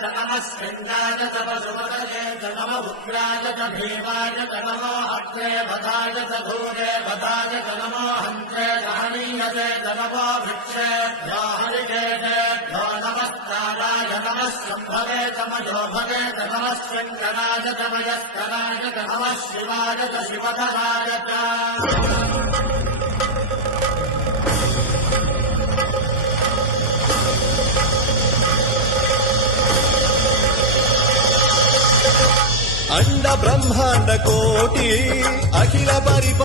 च नमः स्कन्दाय च पशुपतये च नमः उग्राय च भीमाय च नमो अग्रे भदाय च धूरे भदाय च नमो हन्त्रे च हनीयते च नमो वृक्षेभ्यो हरिकेशेभ्यो नमस्काराय नमः शम्भवे च मयोभवे च नमः शङ्कराय च मयस्कराय च नमः शिवाय च शिवधराय च अंड ब्रह्मांड कोटि अखिल